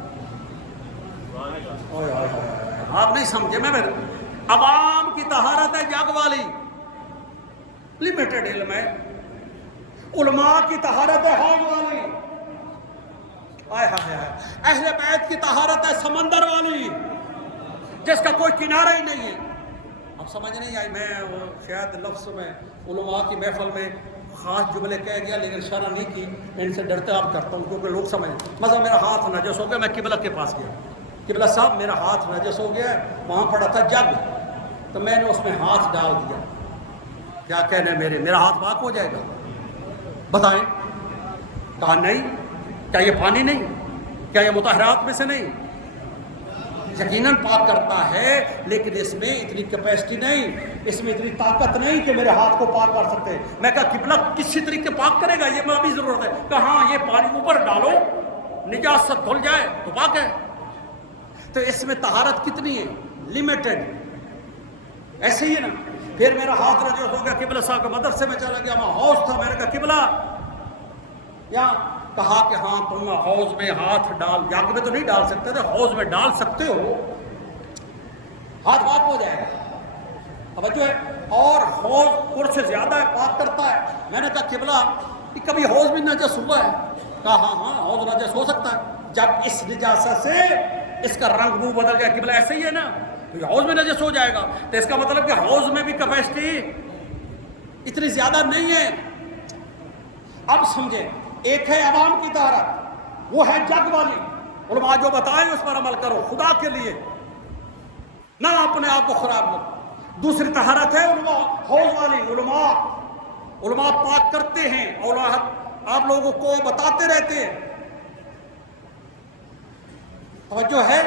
آپ نہیں سمجھے، میں عوام کی طہارت ہے جگ والی، لمیٹڈ علم ہے، علماء کی طہارت ہے حوض والی، آئے ہائے ہائے، اہل بیت کی طہارت ہے سمندر والی جس کا کوئی کنارہ ہی نہیں ہے۔ اب سمجھ نہیں آئی، میں شاید لفظ میں علماء کی محفل میں خاص جملے کہہ گیا لیکن اشارہ نہیں کی، میں ان سے ڈرتے آپ کرتا ہوں کیونکہ لوگ سمجھ، مثلا میرا ہاتھ نجس ہو گیا، میں قبلہ کے پاس گیا، قبلہ صاحب میرا ہاتھ نجس ہو گیا ہے، وہاں پڑا تھا جگ، تو میں نے اس میں ہاتھ ڈال دیا، کیا کہنے میرا ہاتھ پاک ہو جائے گا؟ بتائیں۔ کہا نہیں، کیا یہ پانی نہیں، کیا یہ مطہرات میں سے نہیں؟ یقیناً پاک کرتا ہے، لیکن اس میں اتنی کیپیسٹی نہیں، اس میں اتنی طاقت نہیں کہ میرے ہاتھ کو پاک کر سکتے۔ میں کہا قبلہ کسی طریقے پاک کرے گا، یہ میں ابھی ضرورت ہے؟ کہا ہاں، یہ پانی اوپر ڈالو، نجاست دھل جائے تو پاک ہے۔ تو اس میں طہارت کتنی ہے؟ لمیٹڈ۔ ایسے ہی ہے نا، پھر میرا ہاتھ نجس ہو گیا، قبلہ صاحب کے مدرسے میں چلا گیا، وہاں حوض تھا، میں نے کہا قبلہ، یا کہا کہ ہاں تم حوض میں ہاتھ ڈال، جگ میں تو نہیں ڈال سکتے تھے، حوض میں ڈال سکتے ہو، ہاتھ پاک ہو جائے گا۔ توجہ ہے، اور حوض پر سے زیادہ ہے، پاک کرتا ہے۔ میں نے کہا قبلہ کبھی حوض بھی نجس ہوا ہے؟ کہا ہاں ہاں، حوض نجس ہو سکتا ہے جب اس نجاست سے اس کا رنگ منہ بدل گیا۔ قبلہ ایسے ہی ہے نا، حوض میں نجس ہو جائے گا، تو اس کا مطلب کہ حوض میں بھی کیپیسٹی اتنی زیادہ نہیں ہے۔ اب سمجھیں، ایک ہے عوام کی طہارت، وہ ہے جگ والی، علماء جو بتائیں اس پر عمل کرو خدا کے لیے، نہ اپنے آپ کو خراب کرو۔ دوسری طہارت ہے علماء حوض والی، علماء پاک کرتے ہیں، اور آپ لوگوں کو بتاتے رہتے ہیں، توجہ ہے۔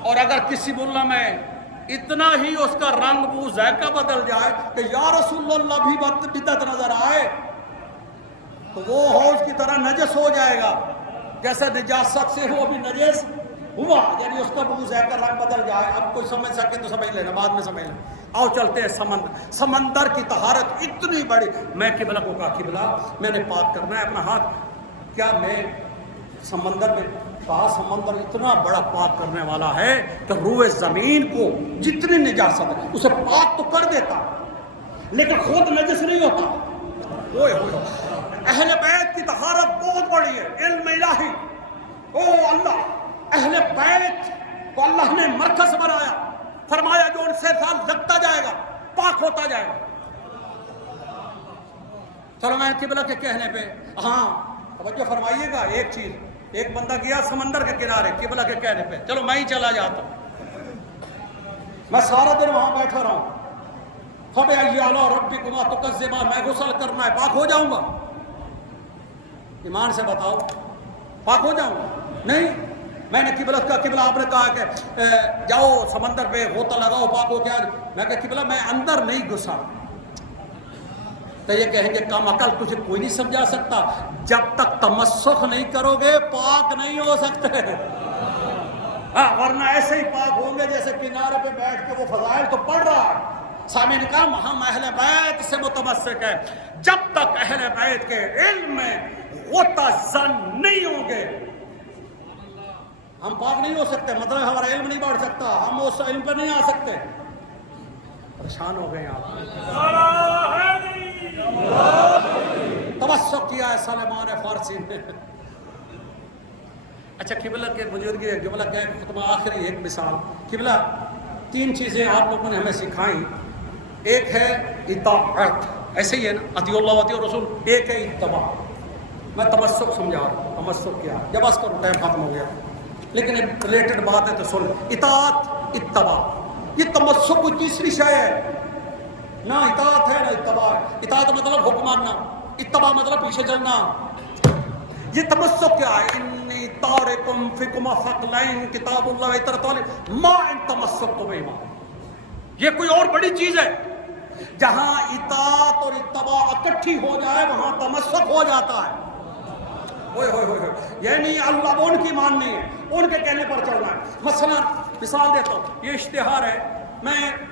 اور اگر کسی ملا میں اتنا ہی اس کا رنگ بو ذائقہ بدل جائے کہ یا رسول اللہ بھی بدعت نظر آئے، تو وہ حوض کی طرح نجس ہو جائے گا، جیسے نجاست سے وہ بھی نجس ہوا، یعنی اس کا بو ذائقہ رنگ بدل جائے۔ اب کوئی سمجھ سکے تو سمجھ لینا، بعد میں سمجھ لینا۔ آؤ چلتے ہیں سمندر کی طہارت اتنی بڑی۔ میں قبلہ کو کہا قبلہ میں نے پاک کرنا ہے اپنا ہاتھ، کیا میں سمندر میں؟ کہا سمندر اتنا بڑا پاک کرنے والا ہے کہ روئے زمین کو جتنی نجاست ہے اسے پاک تو کر دیتا، لیکن خود نجس نہیں ہوتا۔ اوئے ہوئے، اہل بیت کی طہارت بہت بڑی ہے، علم الہی۔ او اللہ، اہل بیت کو اللہ نے مرکز بنایا، فرمایا جو ان سے ساتھ لگتا جائے گا پاک ہوتا جائے گا۔ چلو میں قبلہ کے کہنے پہ، ہاں توجہ فرمائیے گا ایک چیز، ایک بندہ گیا سمندر کے کنارے قبلہ کے کہنے پہ، چلو میں ہی چلا جاتا ہوں، میں سارا دن وہاں بیٹھا رہا ہوں، فَبِأَيِّ آلَاءِ رَبِّكُمَا تُكَذِّبَانِ، میں غسل کرنا ہے، پاک ہو جاؤں گا؟ ایمان سے بتاؤ، پاک ہو جاؤں گا؟ نہیں۔ میں نے قبلہ کا، قبلہ آپ نے کہا کہ جاؤ سمندر پہ غوطہ لگاؤ پاک ہو، کیا؟ میں کہا قبلہ میں اندر نہیں گھسا۔ تو یہ کہیں گے کم عقل، تجھے کوئی نہیں سمجھا سکتا، جب تک تمسخ نہیں کرو گے پاک نہیں ہو سکتے، ورنہ ایسے ہی پاک ہوں گے جیسے کنارے پہ بیٹھ کے وہ فضائل تو پڑھ رہا ہے۔ سامعین کرام، ہم اہل بیت سے متمسک ہیں، جب تک اہل بیت کے علم میں غوطہ زن نہیں ہوں گے ہم پاک نہیں ہو سکتے، مطلب ہمارا علم نہیں بڑھ سکتا، ہم اس علم پہ نہیں آ سکتے۔ پریشان ہو گئے آپ، توسط کیا ہے سلمان فارسی نے۔ اچھا قبلہ کے بزرگی، قبلہ کے خطبہ آخری ایک مثال، قبلہ تین چیزیں آپ لوگوں نے ہمیں سکھائیں، ایک ہے اطاعت، ایسے ہی ہے نا، اطیع اللہ و اطیع الرسول، ایک ہے اتباع۔ میں تمسک سمجھا رہا ہوں، تمسک کیا، جب بس کرو ٹائم ختم ہو گیا، لیکن ریلیٹڈ بات ہے تو سن۔ اطاعت، اتباع، یہ تمسک کوئی تیسری شے ہے، نہ اطاعت ہے نہ اتباع۔ اطاعت مطلب حکم ماننا، اتباع مطلب پیچھے چلنا۔ یہ تمسک کیا ہے؟ انی تارکم فیکم ثقلین کتاب اللہ و اطاعت ما ان تمسکتم بہما۔ یہ کوئی اور بڑی چیز ہے، جہاں اطاعت اور اتباع اکٹھی ہو جائے وہاں تمسک ہو جاتا ہے۔ ہوئے ہوئے ہوئے، یعنی اللہ ان کی ماننی ہے، ان کے کہنے پر چلنا ہے۔ مثلا مثال دیتا ہوں، یہ اشتہار ہے،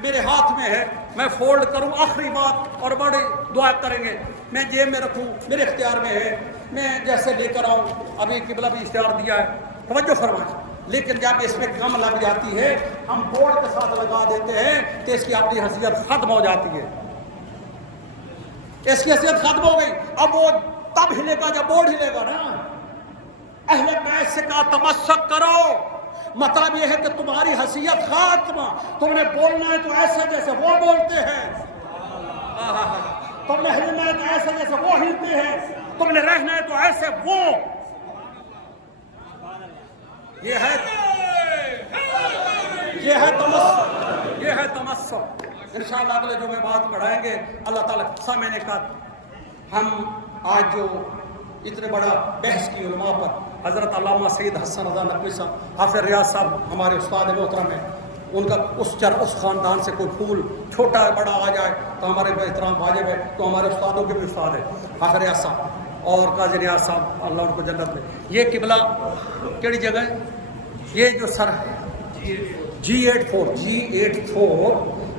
میرے ہاتھ میں ہے، میں فولڈ کروں آخری بات اور بڑی دعا کریں گے، میں جیب میں رکھوں، میرے اختیار میں ہے، میں جیسے لے کر آؤں، ابھی قبلہ بھی اشتہار دیا ہے، توجہ فرمائیں۔ لیکن جب اس میں کم لگ جاتی ہے ہم بورڈ کے ساتھ لگا دیتے ہیں تو اس کی اپنی حیثیت ختم ہو جاتی ہے۔ اس کی حیثیت ختم ہو گئی. اب وہ تب ہلے گا جب بورڈ ہلے گا نا. اہل بیت سے کہا تمسک کرو، مطلب یہ ہے کہ تمہاری حیثیت ختم. تم نے بولنا ہے تو ایسا جیسے وہ بولتے ہیں، تم نے ہلنا ہے تو ایسا جیسے وہ ہلتے ہیں، تم نے رہنا ہے تو ایسے وہ. یہ ہے تمسک، یہ ہے تمسک. انشاءاللہ اگلے جو میں بات پڑھائیں گے اللہ تعالیٰ سامنے کا. ہم آج جو اتنے بڑا بحث کی علماء پر، حضرت علامہ سید حسن رضا نقوی صاحب، حافظ ریاض صاحب ہمارے استاد محترم ہیں، ان کا اس خاندان سے کوئی پھول چھوٹا ہے بڑا آ جائے تو ہمارے احترام واجب ہے. تو ہمارے استادوں کے بھی استاد ہیں حافظ ریاض صاحب اور قاضی ریاض صاحب، اللہ ان کو جنت میں. یہ قبلہ کیڑی جگہ ہے؟ یہ جو سر G84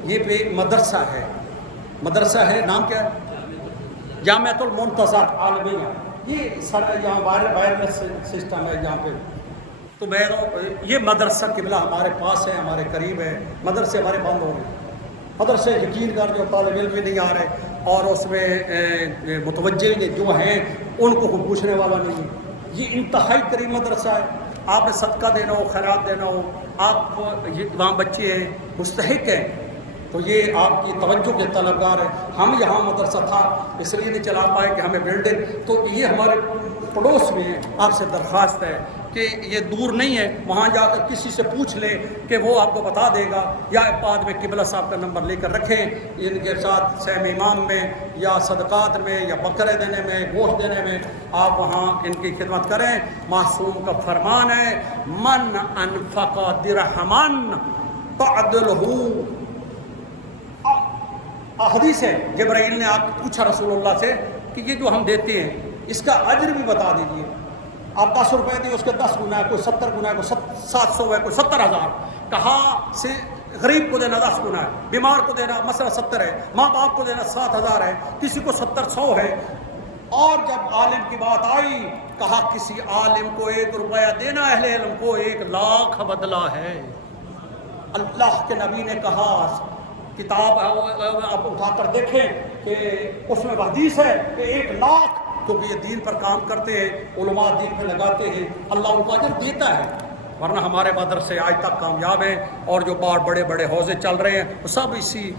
یہ پہ مدرسہ ہے. مدرسہ ہے، نام کیا ہے؟ جامعۃ المنتظر عالمیہ. یہ سر یہاں وائرلیس سسٹم ہے یہاں پہ. تو یہ مدرسہ قبلہ ہمارے پاس ہے، ہمارے قریب ہے. مدرسے ہمارے بند ہو گئے. مدرسے یقین کر جو طالب علم بھی نہیں آ رہے اور اس میں متوجہ جو ہیں ان کو کوئی پوچھنے والا نہیں ہے. یہ انتہائی قریب مدرسہ ہے. آپ نے صدقہ دینا ہو، خیرات دینا ہو، آپ وہاں بچے ہیں مستحق ہیں تو یہ آپ کی توجہ کے طلبگار ہیں. ہم یہاں مدرسہ تھا اس لیے نہیں چلا پائے کہ ہمیں بلڈنگ، تو یہ ہمارے پڑوس میں ہے. آپ سے درخواست ہے کہ یہ دور نہیں ہے، وہاں جا کر کسی سے پوچھ لیں کہ وہ آپ کو بتا دے گا، یا بعد میں قبلہ صاحب کا نمبر لے کر رکھیں. ان کے ساتھ سہم امام میں یا صدقات میں یا بکرے دینے میں، گوشت دینے میں آپ وہاں ان کی خدمت کریں. معصوم کا فرمان ہے من انفق درہمن تعدلہ. حدیث ہے جبرائیل نے آپ پوچھا رسول اللہ سے کہ یہ جو ہم دیتے ہیں اس کا اجر بھی بتا دیجئے. آپ 10 روپے دیں اس کے 10 گنا ہے، کوئی 70 گنا ہے، کوئی 700 ہے، کوئی 70,000. کہاں سے غریب کو دینا 10 گنا ہے، بیمار کو دینا مثلا 70 ہے، ماں باپ کو دینا 7,000 ہے، کسی کو 70-100 ہے. اور جب عالم کی بات آئی کہا کسی عالم کو 1 روپیہ دینا اہل علم کو 1,00,000 بدلہ ہے. اللہ کے نبی نے کہا، کتاب آپ اٹھا کر دیکھیں کہ اس میں حدیث ہے کہ 1,00,000، کیونکہ یہ دین پر کام کرتے ہیں، علماء دین پہ لگاتے ہیں، اللہ ان کو اجر دیتا ہے. ورنہ ہمارے مدرسے آج تک کامیاب ہیں اور جو بڑے بڑے حوضے چل رہے ہیں وہ سب اسی